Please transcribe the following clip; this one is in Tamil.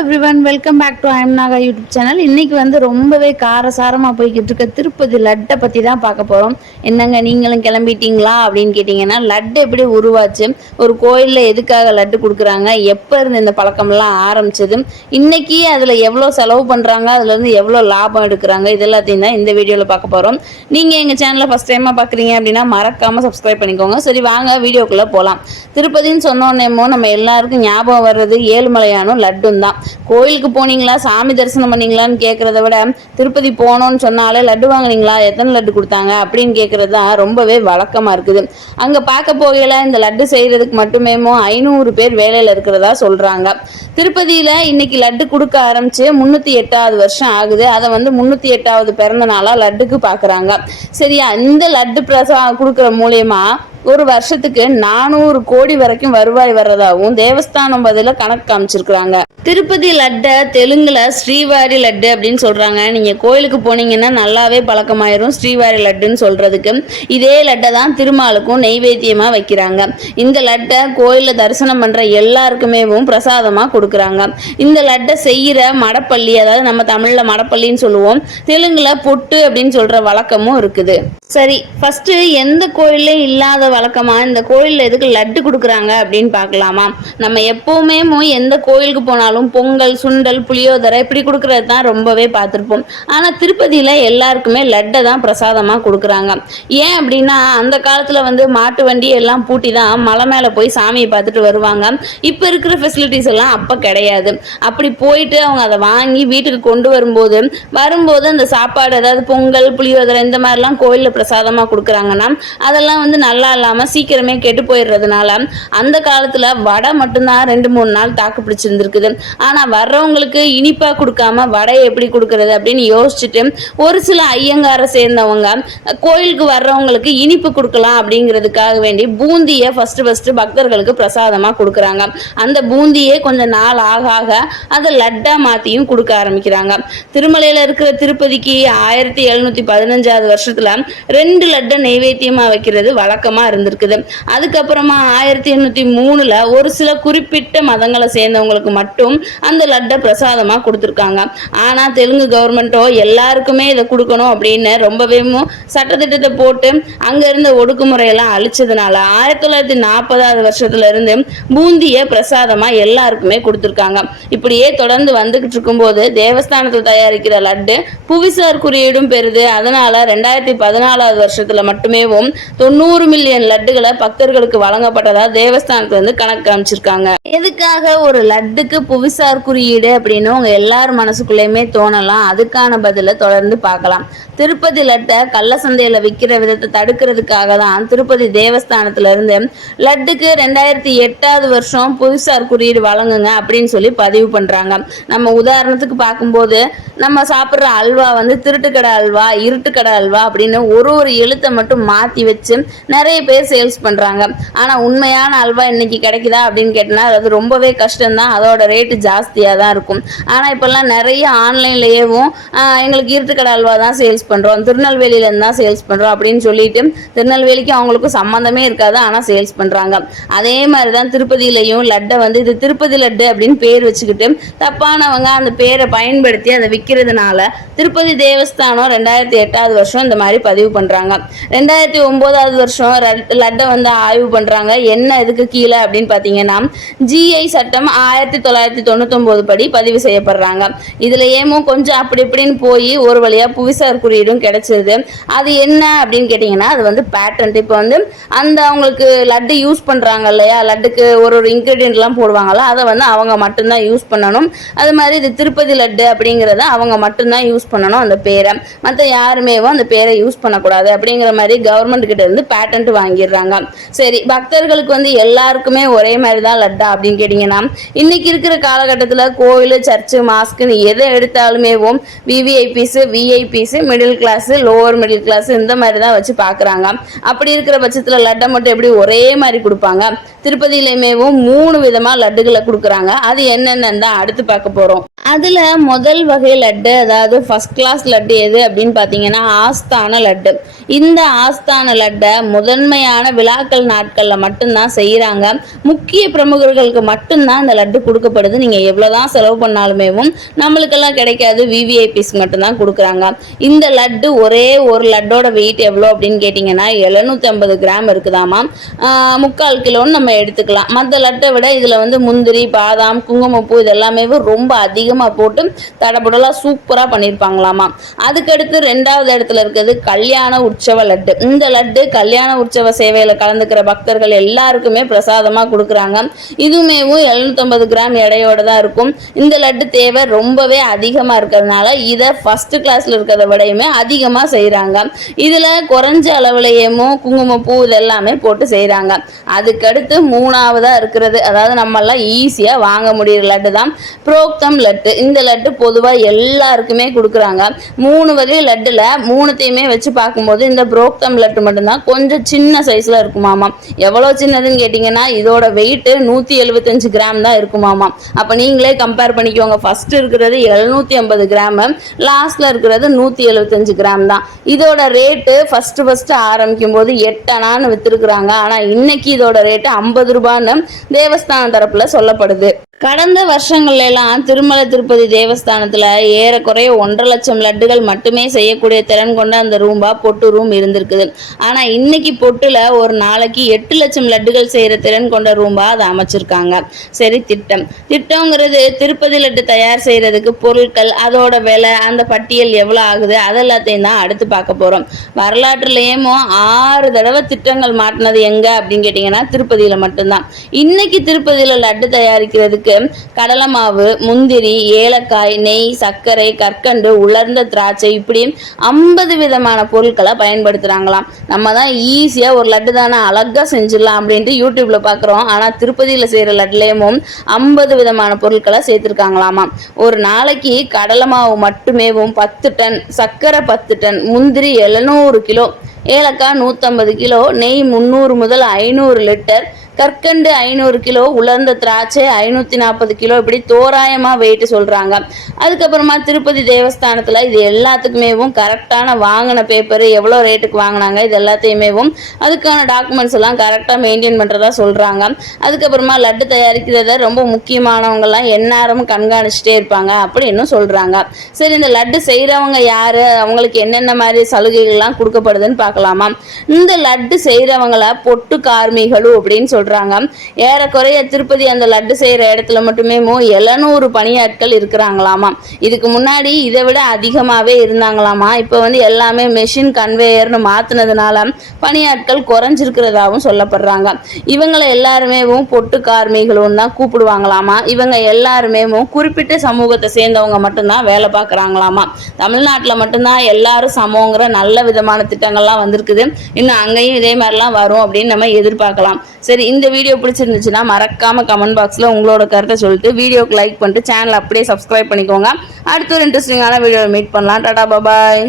Everyone, welcome back to I'm Naga YouTube channel. இன்னைக்கு வந்து ரொம்பவே காரசாரமாக போய்கிட்டு இருக்க திருப்பதி லட்டை பற்றி தான் பார்க்க போகிறோம். என்னங்க நீங்களும் கிளம்பிட்டீங்களா அப்படின்னு கேட்டிங்கன்னா, லட்டு எப்படி உருவாச்சு, ஒரு கோயிலில் எதுக்காக லட்டு கொடுக்குறாங்க, எப்போ இருந்து இந்த பழக்கம்லாம் ஆரம்பிச்சது, இன்னைக்கு அதில் எவ்வளோ செலவு பண்ணுறாங்க, அதுலேருந்து எவ்வளோ லாபம் எடுக்கிறாங்க, இது எல்லாத்தையும் தான் இந்த வீடியோவில் பார்க்க போகிறோம். நீங்கள் எங்கள் சேனலில் ஃபஸ்ட் டைமாக பார்க்குறீங்க அப்படின்னா மறக்காமல் சப்ஸ்கிரைப் பண்ணிக்கோங்க. சரி வாங்க வீடியோக்குள்ளே போகலாம். திருப்பதின்னு சொன்னோன்னேமோ நம்ம எல்லாருக்கும் ஞாபகம் வர்றது ஏழுமலையானும் லட்டும் தான். கோயிலுக்கு போனீங்களா, சாமி தரிசனம் பண்ணீங்களான்னு கேட்கறத விட திருப்பதி போனோம்னு சொன்னாலே லட்டு வாங்கினீங்களா, எத்தனை லட்டு கொடுத்தாங்க அப்படின்னு கேட்கறது தான் ரொம்பவே வழக்கமா இருக்குது. அங்க பார்க்க போகல இந்த லட்டு செய்யறதுக்கு மட்டுமேமோ 500 பேர் வேலையில இருக்கிறதா சொல்றாங்க. திருப்பதியில இன்னைக்கு லட்டு கொடுக்க ஆரம்பிச்சு 308வது வருஷம் ஆகுது. அதை வந்து 308வது பிறந்த நாளா லட்டுக்கு பாக்குறாங்க. சரியா, இந்த லட்டு பிரசாதம் கொடுக்கற மூலியமா ஒரு வருஷத்துக்கு 400 கோடி வரைக்கும் வருவாய் வர்றதாகவும் தேவஸ்தானம் பதில கணக்கு காமிச்சிருக்கிறாங்க. திருப்பதி லட்டை தெலுங்குல ஸ்ரீவாரி லட்டு அப்படின்னு சொல்றாங்க. நீங்க கோயிலுக்கு போனீங்கன்னா நல்லாவே பழக்கமாயிரும் ஸ்ரீவாரி லட்டுன்னு சொல்றதுக்கு. இதே லட்டை தான் திருமாலுக்கும் நெய்வேத்தியமா வைக்கிறாங்க. இந்த லட்டை கோயில தரிசனம் பண்ற எல்லாருக்குமே பிரசாதமா கொடுக்குறாங்க. இந்த லட்டை செய்யற மடப்பள்ளி, அதாவது நம்ம தமிழ்ல மடப்பள்ளின்னு சொல்லுவோம், தெலுங்குல பொட்டு அப்படின்னு சொல்ற வழக்கமும் இருக்குது. சரி, ஃபர்ஸ்ட் எந்த கோயிலையும் இல்லாத வழக்கமா இந்த கோயில்ல எதுக்கு லட்டு கொடுக்குறாங்க அப்படின்னு பார்க்கலாமா. நம்ம எப்பவுமே எந்த கோயிலுக்கு போனாலும் பொங்கல், சுண்டல், புளியோதரை இப்படி கொடுக்கறது தான் ரொம்பவே பார்த்துருப்போம். ஆனா திருப்பதியில எல்லாருக்குமே லட்டை தான் பிரசாதமா கொடுக்குறாங்க. ஏன் அப்படின்னா அந்த காலத்துல வந்து மாட்டு வண்டி எல்லாம் பூட்டி தான் மலை மேல போய் சாமியை பார்த்துட்டு வருவாங்க. இப்ப இருக்கிற ஃபெசிலிட்டிஸ் எல்லாம் அப்ப கிடையாது. அப்படி போயிட்டு அவங்க அதை வாங்கி வீட்டுக்கு கொண்டு வரும்போது அந்த சாப்பாடு, அதாவது பொங்கல், புளியோதரை இந்த மாதிரிலாம் கோயில்ல பிரசாதமா கொடுக்குறாங்கன்னா அதெல்லாம் வந்து நல்லா இல்லாம சீக்கிரமே கெட்டு போயிடுறதுனால அந்த காலத்துல வடை மட்டும்தான் 2-3 நாள் தாக்கு பிடிச்சிருந்துருக்குது. ஆனா வர்றவங்களுக்கு இனிப்பா கொடுக்காம வடையை எப்படி கொடுக்கறது அப்படின்னு யோசிச்சுட்டு ஒரு சில ஐயங்கார சேர்ந்தவங்க கோயிலுக்கு வர்றவங்களுக்கு இனிப்பு கொடுக்கலாம் அப்படிங்கிறதுக்காக வேண்டி பூந்தியை ஃபர்ஸ்ட் பக்தர்களுக்கு பிரசாதமா கொடுக்குறாங்க. அந்த பூந்தியே கொஞ்சம் நாள் ஆக ஆக அதை லட்டா மாத்தியும் கொடுக்க ஆரம்பிக்கிறாங்க. திருமலையில இருக்கிற திருப்பதிக்கு 1715வது வருஷத்துல 2 லட்டை நைவேத்தியமா வைக்கிறது வழக்கமா இருந்திருக்குது. அதுக்கப்புறமா 1803ல ஒரு சில குறிப்பிட்ட மதங்களை சேர்ந்தவங்களுக்கு மட்டும் அந்த லட்டை பிரசாதமா கொடுத்துருக்காங்க. ஆனா தெலுங்கு கவர்மெண்ட்டோ எல்லாருக்குமே இதை கொடுக்கணும் அப்படின்னு ரொம்பவே சட்டத்திட்டத்தை போட்டு அங்க இருந்த ஒடுக்குமுறையெல்லாம் அழிச்சதுனால 1940வது வருஷத்துல இருந்து பூந்திய பிரசாதமா எல்லாருக்குமே கொடுத்துருக்காங்க. இப்படியே தொடர்ந்து வந்துகிட்டு இருக்கும்போது தேவஸ்தானத்தில் தயாரிக்கிற லட்டு புவிசார் குறியீடும் பெறுது. அதனால 2014வது வருஷத்துல மட்டுமே 90 மில்லியன் லட்டுகளை பக்தர்களுக்கு வழங்கப்பட்டதா தேவஸ்தானத்துல இருந்து கணக்கு காமிச்சிருக்காங்க. எதுக்காக ஒரு லட்டுக்கு புவிசார் குறியீடு அப்படின்னு உங்க எல்லார் மனசுக்குள்ளேயுமே தோணலாம். அதுக்கான பதில தொடர்ந்து பார்க்கலாம். திருப்பதி லட்டை கள்ள சந்தையில விற்கிற விதத்தை தடுக்கிறதுக்காக தான் திருப்பதி தேவஸ்தானத்துல இருந்து லட்டுக்கு 2008வது வருஷம் புவிசார் குறியீடு வழங்குங்க அப்படின்னு சொல்லி பதிவு பண்றாங்க. நம்ம உதாரணத்துக்கு பார்க்கும்போது நம்ம சாப்பிட்ற அல்வா வந்து திருட்டுக்கடை அல்வா, இருட்டுக்கடை அல்வா அப்படின்னு ஒரு எழுத்தை மட்டும் மாத்தி வச்சு நிறைய பேர் சேல்ஸ் பண்றாங்க. ஆனா உண்மையான அல்வா இன்னைக்கு கிடைக்குதா அப்படின்னு கேட்டனா அது ரொம்பவே கஷ்டம்தான். அதோட ரேட்டு ஜாஸ்தியா தான் இருக்கும். ஆனா இப்பெல்லாம் நிறைய ஆன்லைன்லயேவும் எங்களுக்கு இருட்டுக்கடை அல்வா தான் சேல்ஸ் பண்றோம், திருநெல்வேலியில இருந்து தான் சேல்ஸ் பண்றோம் அப்படின்னு சொல்லிட்டு திருநெல்வேலிக்கு அவங்களுக்கும் சம்பந்தமே இருக்காது, ஆனா சேல்ஸ் பண்றாங்க. அதே மாதிரிதான் திருப்பதியிலையும் லட்டை வந்து இது திருப்பதி லட்டு அப்படின்னு பேர் வச்சுக்கிட்டு தப்பானவங்க அந்த பேரை பயன்படுத்தி அதை விற்கிறதுனால திருப்பதி தேவஸ்தானம் 2008வது வருஷம் இந்த மாதிரி பதிவு பண்றாங்க. 2009வது வருஷம் லட்டை வந்து ஆய்வு பண்றாங்க. என்ன இதுக்கு கீழே அப்படின்னு பாத்தீங்கன்னா ஜிஐ சட்டம் 1999 படி பதிவு செய்யப்படுறாங்க. இதுல ஏமோ கொஞ்சம் அப்படி இப்படின்னு போய் ஒரு வழியா புவிசார் குறியீடும் கிடைச்சிருது. அது என்ன அப்படின்னு கேட்டீங்கன்னா அது வந்து பேட்டன்ட். இப்போ வந்து அந்த அவங்களுக்கு லட்டு யூஸ் பண்றாங்க இல்லையா, லட்டுக்கு ஒரு இன்கிரீடியன்ட் எல்லாம் போடுவாங்கல்ல, அதை வந்து அவங்க மட்டும்தான் யூஸ் பண்ணணும். அது மாதிரி இது திருப்பதி லட்டு அப்படிங்கிறத அவங்க மட்டும்தான் யூஸ் பண்ணணும் அந்த பேரை, மற்ற யாருமே அந்த பேரை யூஸ் பண்ணக்கூடாது அப்படிங்கிற மாதிரி கவர்மெண்ட் கிட்ட இருந்து பேட்டன்ட் வாங்கிடுறாங்க. சரி, பக்தர்களுக்கு வந்து எல்லாருக்குமே ஒரே மாதிரி தான் லட்டா அப்படின்னு கேட்டீங்கன்னா இன்னைக்கு இருக்கிற காலகட்டத்தில் கோவில், சர்ச்சு, மாஸ்க்குன்னு எதை எடுத்தாலுமே VVIPs, middle class, lower middle class இந்த மாதிரி தான் வச்சு பார்க்குறாங்க. அப்படி இருக்கிற பட்சத்தில் லட்டை மட்டும் எப்படி ஒரே மாதிரி கொடுப்பாங்க? திருப்பதியிலுமே 3 விதமா லட்டுகளை கொடுக்குறாங்க. அது என்னென்னு தான் அடுத்து பார்க்க போறோம். அதில் முதல் வகை லட்டு, அதாவது ஃபர்ஸ்ட் கிளாஸ் லட்டு எது அப்படின்னு பார்த்தீங்கன்னா ஆஸ்தான லட்டு. இந்த ஆஸ்தான லட்டை முதன்மையான விழாக்கள் நாட்களில் மட்டும்தான் செய்கிறாங்க. முக்கிய பிரமுகர்களுக்கு மட்டும்தான் இந்த லட்டு கொடுக்கப்படுது. நீங்கள் எவ்வளோதான் செலவு பண்ணாலுமேவும் நம்மளுக்கெல்லாம் கிடைக்காது, விவிஐபிஸ் மட்டும்தான் கொடுக்குறாங்க. இந்த லட்டு ஒரே ஒரு லட்டோட வெயிட் எவ்வளோ அப்படின்னு கேட்டிங்கன்னா 750 கிராம் இருக்குதாமா. 3/4 கிலோன்னு நம்ம எடுத்துக்கலாம். மற்ற லட்டை விட இதில் முந்திரி, பாதாம், குங்குமப்பூ இதெல்லாமே ரொம்ப அதிகமாக போட்டு தடபுடலாக சூப்பராக பண்ணியிருப்பாங்களாமா. அதுக்கடுத்து 2வது இடத்துல இருக்கிறது கல்யாண உற்சவ லட்டு. இந்த லட்டு கல்யாண உற்சவ சேவையில் கலந்துக்கிற பக்தர்கள் எல்லாருக்குமே பிரசாதமாக கொடுக்குறாங்க. இதுவுமே 750 கிராம் எடையோட தான் இருக்கும். இந்த லட்டு தேவை ரொம்பவே அதிகமாக இருக்கிறதுனால இதை ஃபர்ஸ்ட் கிளாஸில் இருக்கிறத விடையுமே அதிகமாக செய்கிறாங்க. இதில் குறைஞ்ச அளவுலையேமோ குங்குமப்பூ இதெல்லாமே போட்டு செய்கிறாங்க. அதுக்கடுத்து 3வதாக இருக்கிறது, அதாவது நம்மளாம் ஈஸியாக வாங்க முடிகிற லட்டு தான் புரோக்தம் லட்டு. இந்த லட்டு பொதுவாக எல்லாருக்குமே கொடுக்குறாங்க. 3 வகை லட்டுல 3த்தையுமே வச்சு பார்க்கும்போது இந்த புரோக்தம் லட்டு மட்டும்தான் கொஞ்சம் சின்ன சைஸ்ல இருக்குமாமா. எவ்வளோ சின்னதுன்னு கேட்டிங்கன்னா இதோட வெயிட் 175 கிராம் தான் இருக்குமாமா. அப்போ நீங்களே கம்பேர் பண்ணிக்கோங்க. ஃபர்ஸ்ட் இருக்கிறது 750 கிராம், லாஸ்ட்ல இருக்கிறது 175 கிராம் தான். இதோட ரேட்டு ஃபர்ஸ்ட் ஆரம்பிக்கும் போது 8 அணான்னு வித்துருக்குறாங்க. ஆனால் இன்னைக்கு இதோட ரேட்டு 50 ரூபான்னு தேவஸ்தான தரப்புல சொல்லப்படுது. கடந்த வருஷங்கள்ல எல்லாம் திருமலை திருப்பதி தேவஸ்தானத்துல ஏறக்குறைய 1.5 லட்சம் லட்டுகள் மட்டுமே செய்யக்கூடிய திறன் கொண்ட அந்த பொட்டு ரூம் இருந்திருக்குது. ஆனா இன்னைக்கு பொட்டுல ஒரு நாளைக்கு 8 லட்சம் லட்டுகள் செய்யற திறன் கொண்ட ரூம்பா அதை அமைச்சிருக்காங்க. சரி, திட்டம்ங்கிறது திருப்பதி லட்டு தயார் செய்யறதுக்கு பொருட்கள், அதோட விலை, அந்த பட்டியல் எவ்வளவு ஆகுது அதெல்லாத்தையும் தான் அடுத்து பார்க்க போறோம். வரலாற்றுலயும் 6 தடவை திட்டங்கள் மாட்டினது எங்க அப்படின்னு கேட்டீங்கன்னா திருப்பதியில மட்டும்தான். இன்னைக்கு திருப்பதியில லட்டு தயாரிக்கிறதுக்கு கடலை மாவு, முந்திரி, ஏலக்காய், நெய், சர்க்கரை, கற்கண்டு, உலர்ந்த திராட்சை இப்படி 50 விதமான பொருட்களை பயன்படுத்துறாங்களாம். நம்ம தான் ஈஸியா ஒரு லட்டு தானே அழகா செஞ்சிடலாம் அப்படின்ட்டு யூடியூப்ல பாக்குறோம். ஆனா திருப்பதியில செய்யற லட்டுலயும் 50 விதமான பொருட்களை சேர்த்திருக்காங்களாமா. ஒரு நாளைக்கு கடலை மாவு மட்டுமே 10 டன், சர்க்கரை 10 டன், முந்திரி 700 கிலோ, ஏலக்காய் 150 கிலோ, நெய் 300 முதல் 500 லிட்டர், கற்கண்டு 500 கிலோ, உலர்ந்த திராட்சை 540 கிலோ, இப்படி தோராயமா வெயிட் சொல்றாங்க. அதுக்கப்புறமா திருப்பதி தேவஸ்தானத்துல இது எல்லாத்துக்குமே கரெக்டான வாங்கின பேப்பர், எவ்வளோ ரேட்டுக்கு வாங்கினாங்க, இது எல்லாத்தையுமே அதுக்கான டாக்குமெண்ட்ஸ் எல்லாம் கரெக்டாக மெயின்டைன் பண்றதா சொல்றாங்க. அதுக்கப்புறமா லட்டு தயாரிக்கிறத ரொம்ப முக்கியமானவங்க எல்லாம் எந்நேரமும் கண்காணிச்சுட்டே இருப்பாங்க அப்படின்னு சொல்றாங்க. சரி, இந்த லட்டு செய்யறவங்க யாரு, அவங்களுக்கு என்னென்ன மாதிரி சலுகைகள்லாம் கொடுக்கப்படுதுன்னு பார்க்கலாமா. இந்த லட்டு செய்யறவங்கள பொட்டு கார்மிகளும் அப்படின்னு சொல்றாங்க. ஏறக்குறைய திருப்பதி அந்த லட்டு செய்யற இடத்துல மட்டுமே 700 பணியாட்கள் இருக்கிறாங்களாமா. இதுக்கு முன்னாடி இதை விட அதிகமாவே இருந்தாங்களாமா. இப்ப எல்லாமே மெஷின் கன்வேயர்னு மாத்தினதுனால பணியாட்கள் குறைஞ்சிருக்கிறதாவும் சொல்லப்படுறாங்க. இவங்களை எல்லாருமே பொட்டு கார்மிகளும் தான் கூப்பிடுவாங்களாமா. இவங்க எல்லாருமே குறிப்பிட்ட சமூகத்தை சேர்ந்தவங்க மட்டும்தான் வேலை பார்க்கறாங்களாமா. தமிழ்நாட்டுல மட்டும்தான் எல்லாரும் சமங்கிற நல்ல விதமான திட்டங்கள்லாம் வந்திருக்குது. இன்னும் அங்கேயும் இதே மாதிரிலாம் வரும் அப்படின்னு நம்ம எதிர்பார்க்கலாம். சரி, இந்த வீடியோ பிடிச்சிருந்துச்சுன்னா மறக்காம கமெண்ட் பாக்ஸ்ல உங்களோட கருத்தை சொல்லிட்டு வீடியோக்கு லைக் பண்ணிட்டு சேனல் அப்படியே சப்ஸ்கிரைப் பண்ணிக்கோங்க. அடுத்த ஒரு இன்ட்ரெஸ்டிங்கான வீடியோவில் மீட் பண்ணலாம். டாடா, பாய்.